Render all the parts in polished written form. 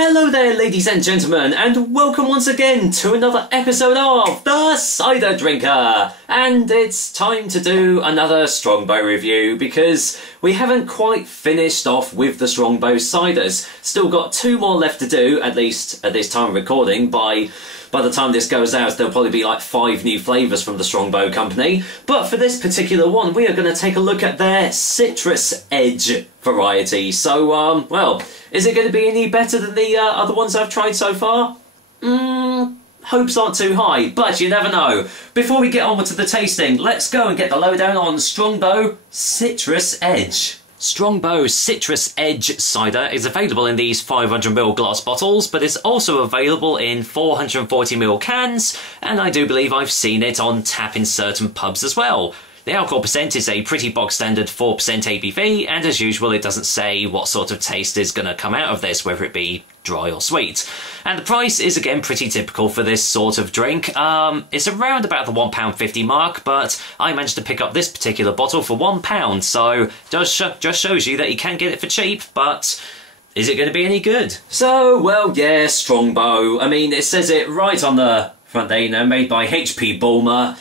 Hello there, ladies and gentlemen, and welcome once again to another episode of The Cider Drinker. And it's time to do another Strongbow review because we haven't quite finished off with the Strongbow ciders. Still got two more left to do, at least at this time of recording. By the time this goes out, there'll probably be like 5 new flavours from the Strongbow company. But for this particular one, we are going to take a look at their Citrus Edge variety. So, well, is it going to be any better than the other ones I've tried so far? Hopes aren't too high, but you never know. Before we get on to the tasting, let's go and get the lowdown on Strongbow Citrus Edge. Strongbow Citrus Edge cider is available in these 500ml glass bottles, but is also available in 440ml cans, and I do believe I've seen it on tap in certain pubs as well. The alcohol percent is a pretty bog standard 4% ABV, and as usual it doesn't say what sort of taste is going to come out of this, whether it be dry or sweet. And the price is again pretty typical for this sort of drink. It's around about the £1.50 mark, but I managed to pick up this particular bottle for £1, so just shows you that you can get it for cheap, but is it going to be any good? So, well, yeah, Strongbow. I mean, it says it right on the front there, you know, made by HP Bulmer.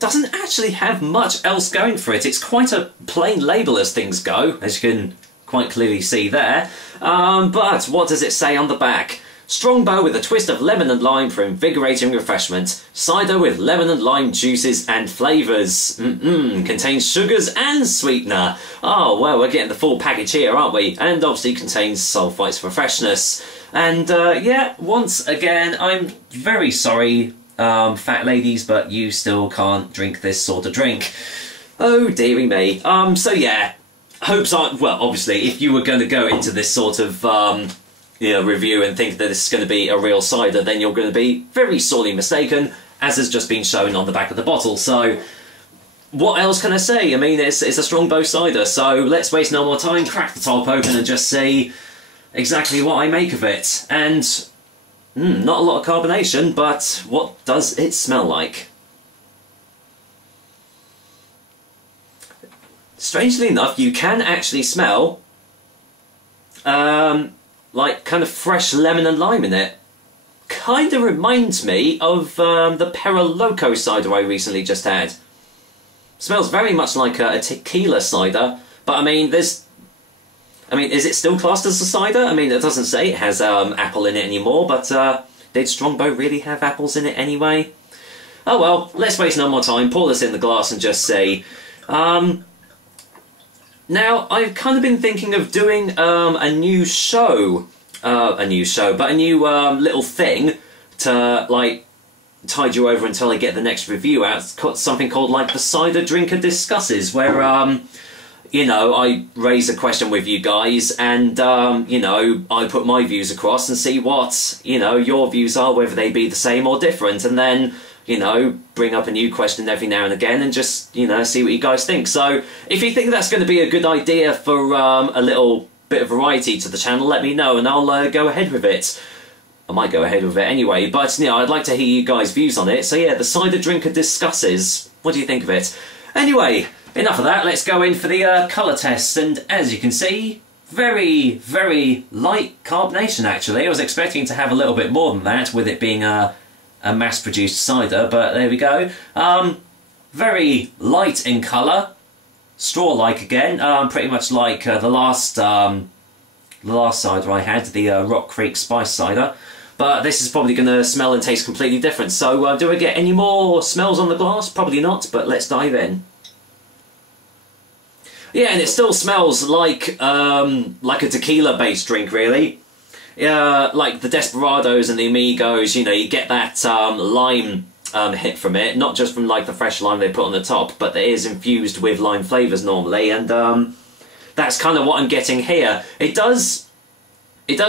Doesn't actually have much else going for it. It's quite a plain label as things go, as you can quite clearly see there. But what does it say on the back? Strongbow with a twist of lemon and lime for invigorating refreshment. Cider with lemon and lime juices and flavours. Contains sugars and sweetener. Oh, well, we're getting the full package here, aren't we? And obviously contains sulphites for freshness. And yeah, once again, I'm very sorry, fat ladies, but you still can't drink this sort of drink. Oh, dearie me. So yeah, hopes aren't, well, obviously, if you were going to go into this sort of, you know, review and think that this is going to be a real cider, then you're going to be very sorely mistaken, as has just been shown on the back of the bottle. So, what else can I say? I mean, it's a Strongbow cider, so let's waste no more time, crack the top open and just see exactly what I make of it. And not a lot of carbonation, but what does it smell like? Strangely enough, you can actually smell like kind of fresh lemon and lime in it. Kind of reminds me of the Perro Loco cider I recently just had. Smells very much like a tequila cider, but I mean, is it still classed as a cider? I mean, it doesn't say it has apple in it anymore, but did Strongbow really have apples in it anyway? Oh well, let's waste no more time, pour this in the glass and just see. Now, I've kind of been thinking of doing a new little thing to, like, tide you over until I get the next review out. It's got something called, like, the Cider Drinker Discusses, where, you know, I raise a question with you guys and, you know, I put my views across and see what, you know, your views are, whether they be the same or different, and then, you know, bring up a new question every now and again and just, you know, see what you guys think. So, if you think that's going to be a good idea for a little bit of variety to the channel, let me know and I'll go ahead with it. I might go ahead with it anyway, but, you know, I'd like to hear you guys' views on it. So yeah, the Cider Drinker Discusses. What do you think of it? Anyway, enough of that, let's go in for the colour test, and as you can see, very, very light carbonation actually. I was expecting to have a little bit more than that with it being a mass-produced cider, but there we go. Very light in colour, straw-like again, pretty much like the last cider I had, the Rock Creek Spice cider. But this is probably going to smell and taste completely different. So do I get any more smells on the glass? Probably not, but let's dive in. Yeah, and it still smells like a tequila-based drink, really. Like the Desperados and the Amigos, you know, you get that lime hit from it, not just from like the fresh lime they put on the top, but it is infused with lime flavours normally, and that's kind of what I'm getting here. It does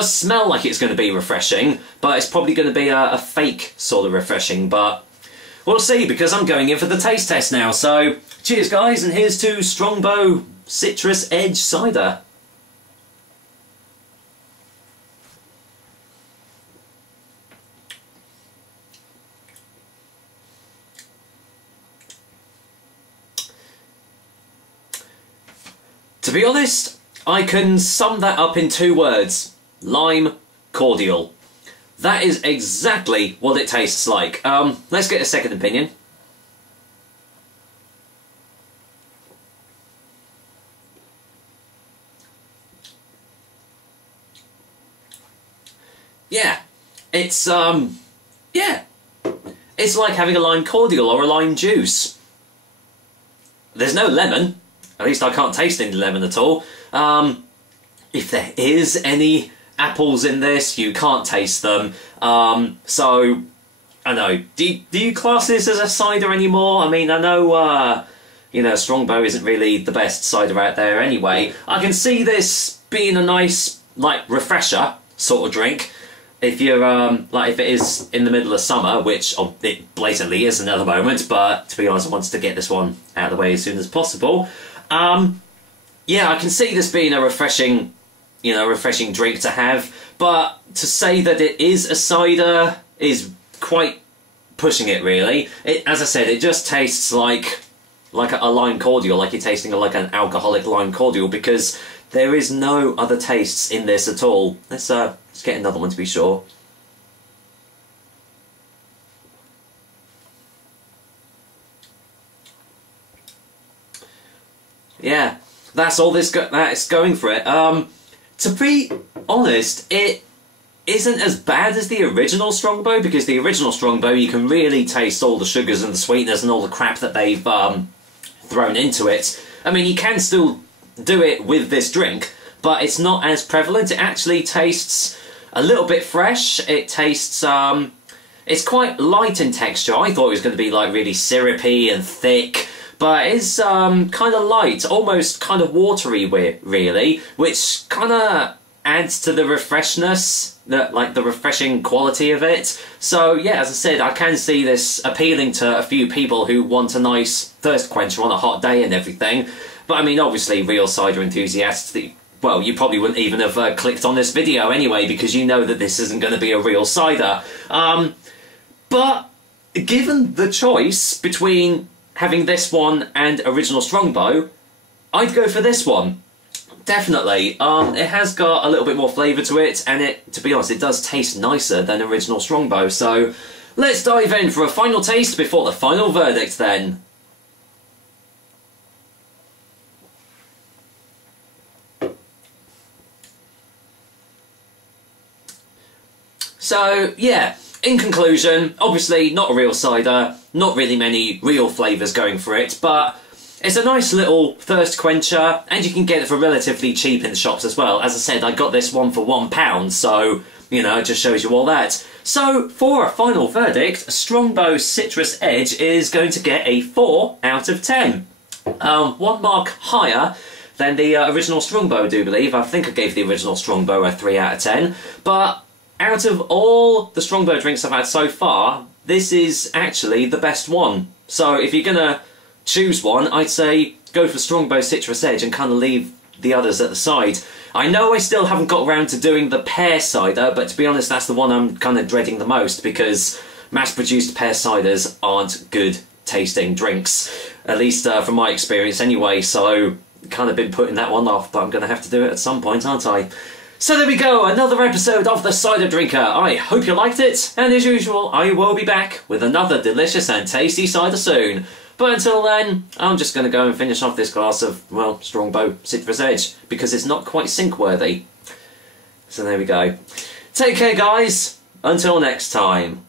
smell like it's going to be refreshing, but it's probably going to be a fake sort of refreshing, but we'll see, because I'm going in for the taste test now. So, cheers guys, and here's to Strongbow Citrus Edge Cider. To be honest, I can sum that up in 2 words. Lime cordial. That is exactly what it tastes like. Let's get a second opinion. Yeah, it's yeah, it's like having a lime cordial or a lime juice. There's no lemon, at least I can't taste any lemon at all. If there is any apples in this, you can't taste them. So, I know, do you class this as a cider anymore? I mean, I know, you know, Strongbow isn't really the best cider out there anyway. I can see this being a nice, like, refresher sort of drink. If you're, like, if it is in the middle of summer, which it blatantly isn't at the moment, but to be honest, I wanted to get this one out of the way as soon as possible. Yeah, I can see this being a refreshing, you know, refreshing drink to have, but to say that it is a cider is quite pushing it, really. As I said, it just tastes like a lime cordial, like you're tasting like an alcoholic lime cordial, because there is no other tastes in this at all. Let's get another one to be sure. Yeah, that's all this that's going for it. To be honest, it isn't as bad as the original Strongbow, because the original Strongbow you can really taste all the sugars and the sweeteners and all the crap that they've thrown into it. I mean, you can still do it with this drink, but it's not as prevalent. It actually tastes a little bit fresh. It tastes, it's quite light in texture. I thought it was going to be like really syrupy and thick, but it's kind of light, almost kind of watery, really, which kind of adds to the refreshness, the refreshing quality of it. So yeah, as I said, I can see this appealing to a few people who want a nice thirst quencher on a hot day and everything. But I mean, obviously, real cider enthusiasts, well, you probably wouldn't even have clicked on this video anyway, because you know that this isn't going to be a real cider. But given the choice between having this one and original Strongbow, I'd go for this one. Definitely. It has got a little bit more flavour to it, and to be honest, it does taste nicer than original Strongbow. So let's dive in for a final taste before the final verdict then. So, yeah, in conclusion, obviously not a real cider, not really many real flavours going for it, but it's a nice little thirst quencher, and you can get it for relatively cheap in the shops as well. As I said, I got this one for £1, so, you know, it just shows you all that. So, for a final verdict, Strongbow Citrus Edge is going to get a 4 out of 10. 1 mark higher than the original Strongbow, I do believe. I think I gave the original Strongbow a 3 out of 10, but out of all the Strongbow drinks I've had so far, this is actually the best one. So if you're gonna choose one, I'd say go for Strongbow Citrus Edge and kind of leave the others at the side. I know I still haven't got around to doing the pear cider, but to be honest, that's the one I'm kind of dreading the most, because mass-produced pear ciders aren't good tasting drinks. At least from my experience anyway, so kind of been putting that one off, but I'm going to have to do it at some point, aren't I? So there we go, another episode of The Cider Drinker. I hope you liked it, and as usual, I will be back with another delicious and tasty cider soon. But until then, I'm just going to go and finish off this glass of, well, Strongbow Citrus Edge, because it's not quite sink-worthy. So there we go. Take care, guys. Until next time.